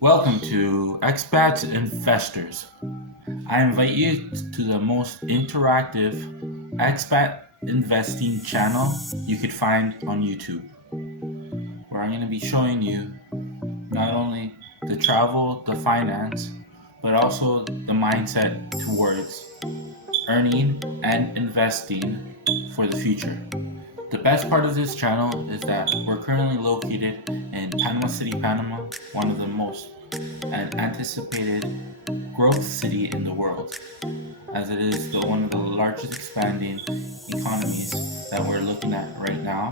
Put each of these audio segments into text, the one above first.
Welcome to Expat Investors. I invite you to the most interactive expat investing channel you could find on YouTube, where I'm going to be showing you not only the travel, the finance, but also the mindset towards earning and investing for the future. The best part of this channel is that we're currently located in Panama City, Panama, one of the most anticipated growth city in the world, as it is one of the largest expanding economies that we're looking at right now.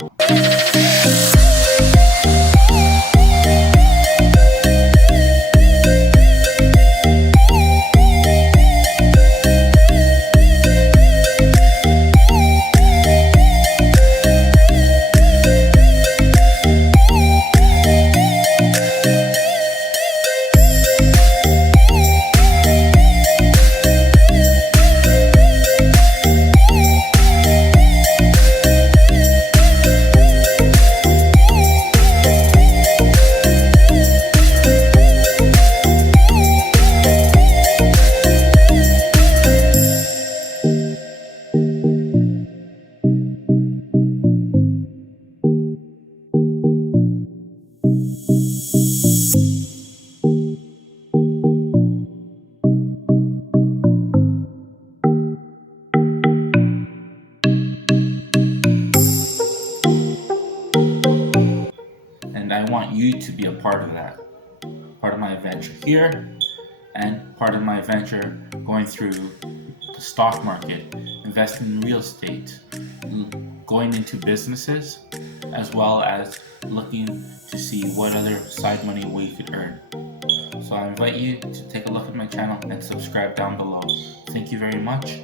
And I want you to be a part of that, part of my adventure here, and part of my adventure going through the stock market, investing in real estate, going into businesses, as well as looking to see what other side money we could earn. So I invite you to take a look at my channel and subscribe down below. Thank you very much.